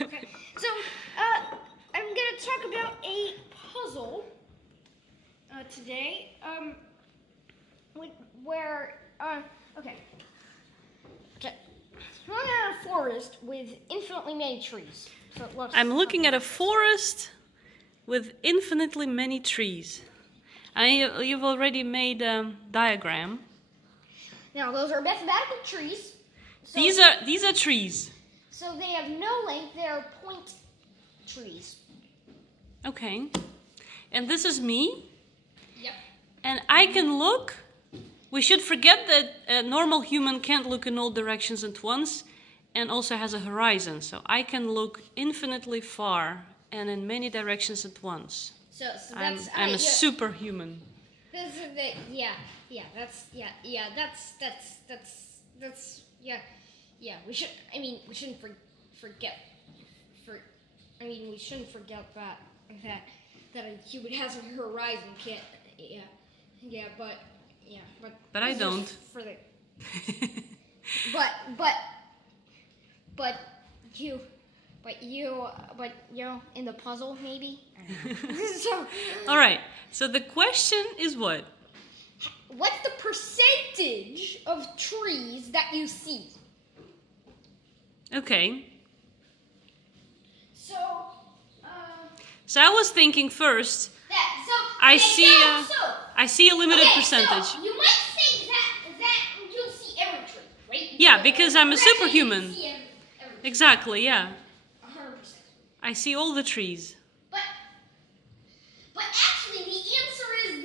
Okay. So, I'm gonna talk about a puzzle today. Okay. I'm looking at a forest with infinitely many trees. So it looks. I'm looking at a forest with infinitely many trees. You've already made a diagram. Now those are mathematical trees. So These are trees. So they have no length. They are point trees. Okay. And this is me. Yep. And I can look. We should forget that a normal human can't look in all directions at once and also has a horizon. So I can look infinitely far and in many directions at once. So that's I'm a superhuman. This is the we shouldn't forget that a human has a horizon. But I don't. For the but you in the puzzle maybe. So all right. So the question is what? What's the percentage of trees that you see? Okay. So I was thinking first. I see a limited percentage. So you might say that you'll see every tree, right? Yeah, because I'm a superhuman. Every tree. Exactly, yeah. 100%. I see all the trees. But actually, the answer is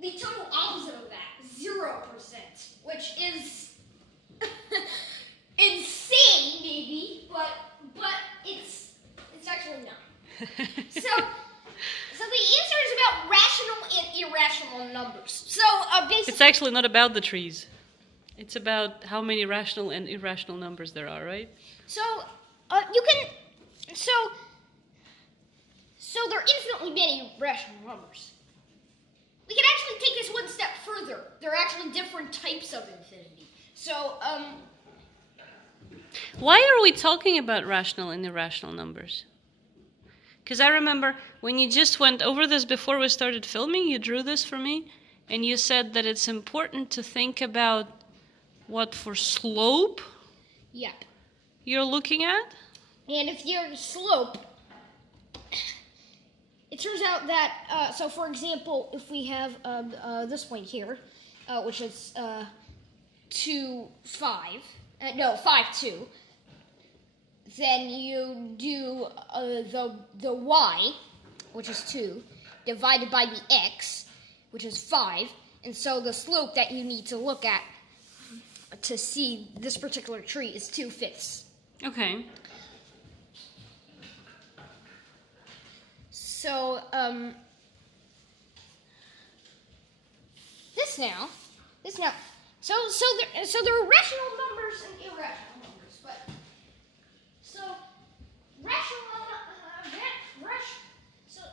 the total opposite of that, 0%, which is insane, maybe, but it's actually not. So the answer is about rational and irrational numbers. So basically, It's actually not about the trees. It's about how many rational and irrational numbers there are, right? So you can so there are infinitely many rational numbers. We can actually take this one step further. There are actually different types of infinity. So Why are we talking about rational and irrational numbers? Because I remember when you just went over this before we started filming, you drew this for me, and you said that it's important to think about what for slope yep. you're looking at. And if your slope, it turns out that, so for example, if we have this point here, which is 2, 5, 5, 2, then you do the y, which is 2, divided by the x, which is 5, and so the slope that you need to look at to see this particular tree is 2/5. Okay. So, this now, so there are rational numbers and irrational numbers, but, so,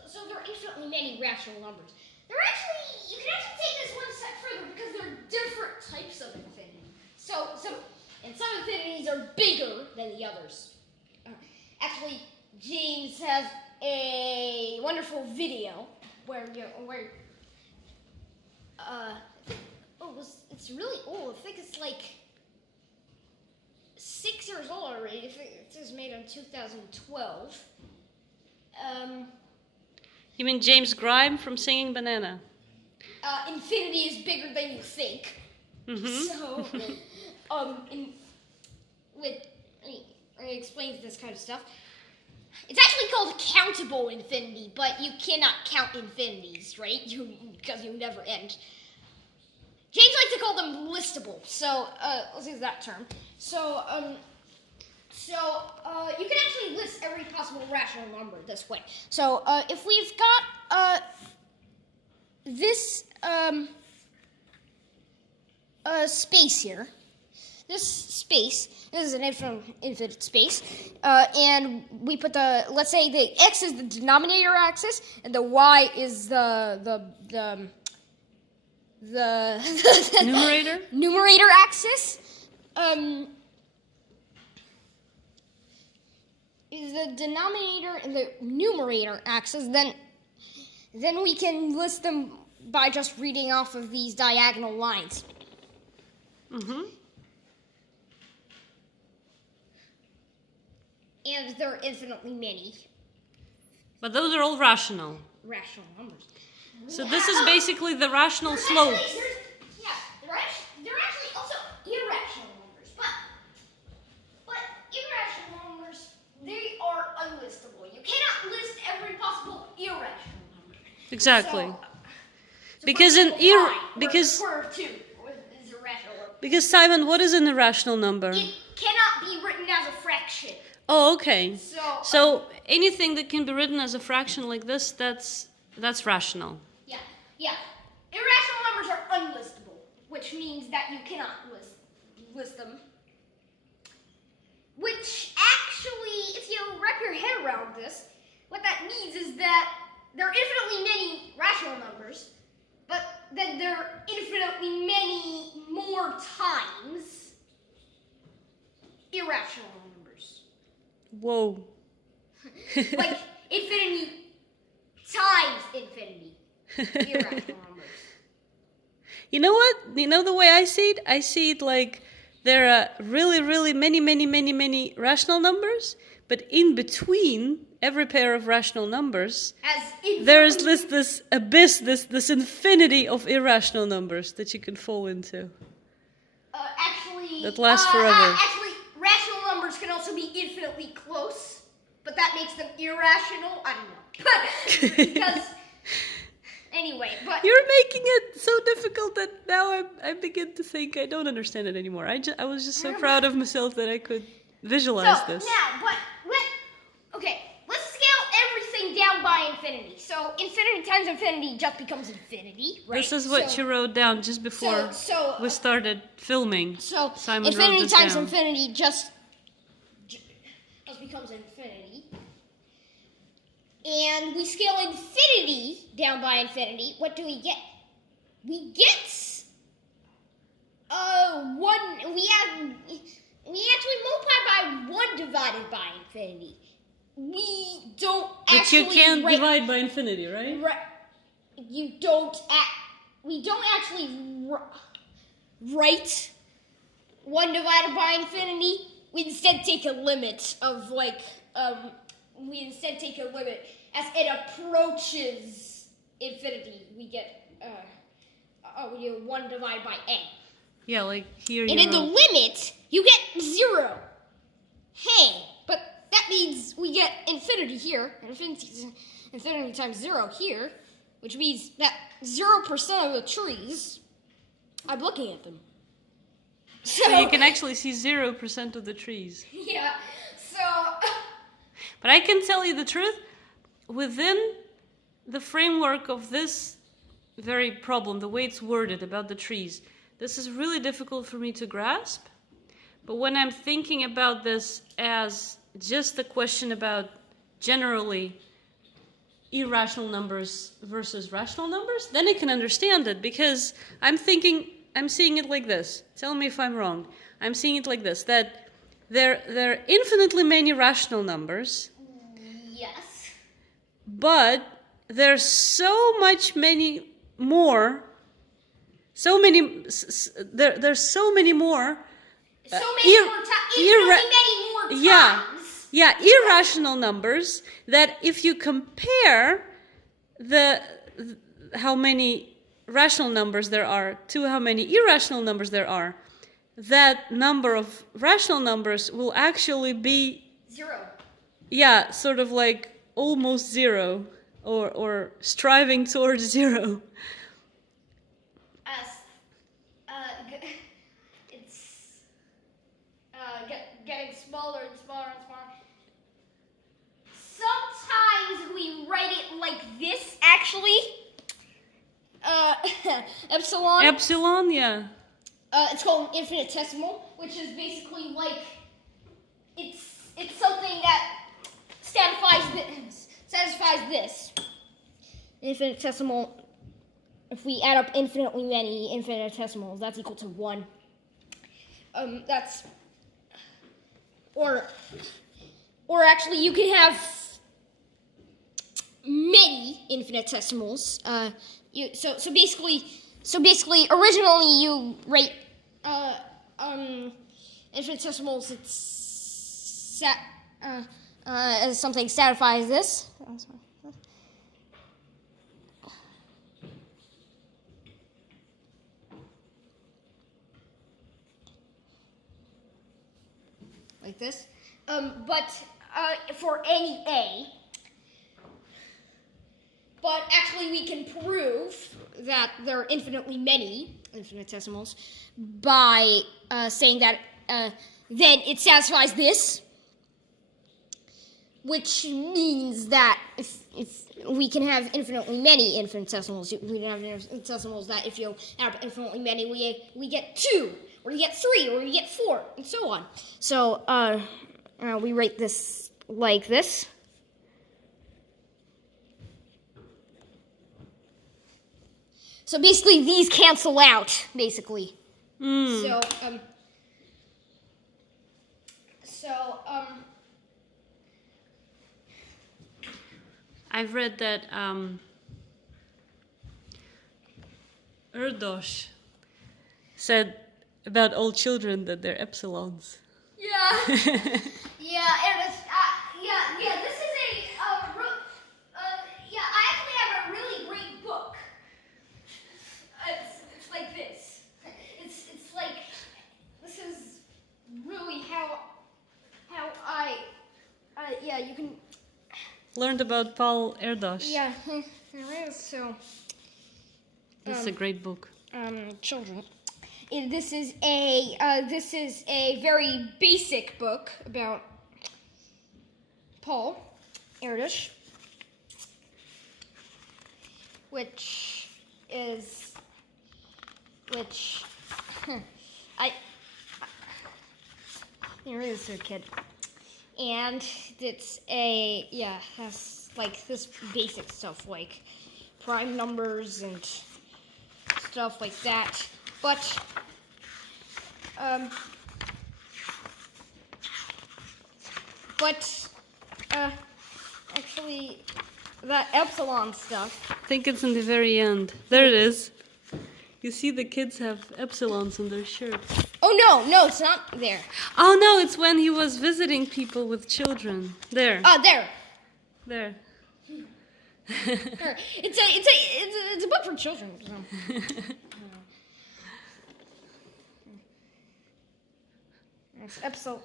so there are infinitely many rational numbers. You can actually take this one step further because there are different types of infinity. And some infinities are bigger than the others. Actually, James has a wonderful video where it's really old. I think it's like 6 years old already. It was made in 2012. You mean James Grime from Singing Banana? Infinity is bigger than you think. Mm-hmm. So, it explains this kind of stuff. It's actually called countable infinity, but you cannot count infinities, right? Because you never end. James likes to call them listable, so let's use that term. So you can actually list every possible rational number this way. So if we've got this space here, this is an infinite space, and we put let's say the x is the denominator axis, and the y is the numerator numerator axis. if the denominator and the numerator axis, then we can list them by just reading off of these diagonal lines. Mm-hmm. And there are infinitely many But those are all rational. rational numbers. So this is basically the rational slope. They're actually also irrational numbers, but irrational numbers, they are unlistable. You cannot list every possible irrational number. Exactly. So Because for in example, because quarter of 2 is irrational. because Simon, what is an irrational number? It cannot be written as a fraction. Oh, okay. So anything that can be written as a fraction like this, that's rational. yeah. Irrational numbers are unlistable, which means that you cannot list them. Which actually, if you wrap your head around this, what that means is that there are infinitely many rational numbers, but then there are infinitely many more times irrational numbers. Whoa. Like infinity times infinity. Irrational numbers. You know what? You know the way I see it? I see it like there are really, really many rational numbers, but in between every pair of rational numbers, there is this abyss, this infinity of irrational numbers that you can fall into. Actually, that lasts forever. Actually, rational numbers can also be infinitely close, but that makes them irrational. I don't know, but because anyway, but you're making it so difficult that now I begin to think I don't understand it anymore. I was just so proud of myself that I could visualize this. Now, but let's scale everything down by infinity. So infinity times infinity just becomes infinity, right? This is what you wrote down just before we started filming. So Simon infinity wrote this times down. infinity just becomes infinity. And we scale infinity down by infinity. What do we get? We get one. We actually multiply by 1 divided by infinity. We don't But actually you can't divide by infinity, right? We don't actually write 1 divided by infinity. We instead take a limit of as it approaches infinity. We get 1 divided by n. Yeah, like here And in the limit, you get 0. Hey, but that means we get infinity here, and infinity times 0 here, which means that 0% of the trees, I'm looking at them. So you can actually see 0% of the trees. Yeah, so But I can tell you the truth, within the framework of this very problem, the way it's worded about the trees, this is really difficult for me to grasp. But when I'm thinking about this as just a question about generally irrational numbers versus rational numbers, then I can understand it, because I'm seeing it like this. Tell me if I'm wrong. I'm seeing it like this, that there are infinitely many rational numbers. yes. But there's so many more. There's so many more. Irrational numbers that if you compare how many rational numbers there are to how many irrational numbers there are, that number of rational numbers will actually be 0. Yeah, sort of like almost 0, or striving towards 0. It's getting smaller and smaller and smaller. Sometimes we write it like this, actually. Epsilon. Epsilon, yeah. It's called infinitesimal, which is basically like it's something that satisfies this. Infinitesimal. If we add up infinitely many infinitesimals, that's equal to 1. or actually you can have many infinitesimals. So basically, originally you rate infinitesimals. As something satisfies this. Like this. But for any A. But actually we can prove that there are infinitely many infinitesimals by saying that then it satisfies this. Which means that if we can have infinitely many infinitesimals, we can have infinitesimals that if you add up infinitely many, we get 2, or you get 3, or you get 4, and so on. So we rate this like this. So basically, these cancel out. Basically. I've read that Erdos said about all children that they're epsilons. Yeah. Yeah, and it's, this is I actually have a really great book. It's like this. It's like, this is really how I, you can. Learned about Paul Erdos. Yeah, there is, so. This is a great book. Children. This is a very basic book about Paul Erdos, which here is a kid, and it's has like this basic stuff like prime numbers and stuff like that, but actually that epsilon stuff. I think it's in the very end. There it is. You see the kids have epsilons on their shirts. Oh no, it's not there. Oh no, it's when he was visiting people with children. There. There. There. It's a book for children. So. It's epsilon.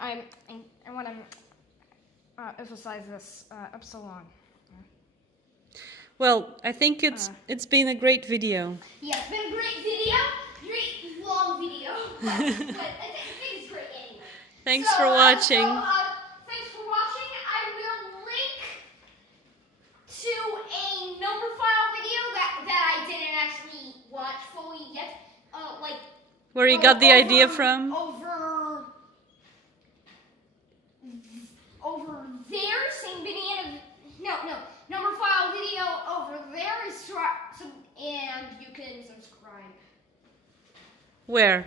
I want to emphasize this epsilon. Well, I think it's been a great video. Yeah, it's been a great video, great long video, but I think it's great anyway. Thanks for watching. Thanks for watching. I will link to a number file video that I didn't actually watch fully yet. Where you got the idea from? Over there, same banana. No. Number file video over there is and you can subscribe. Where?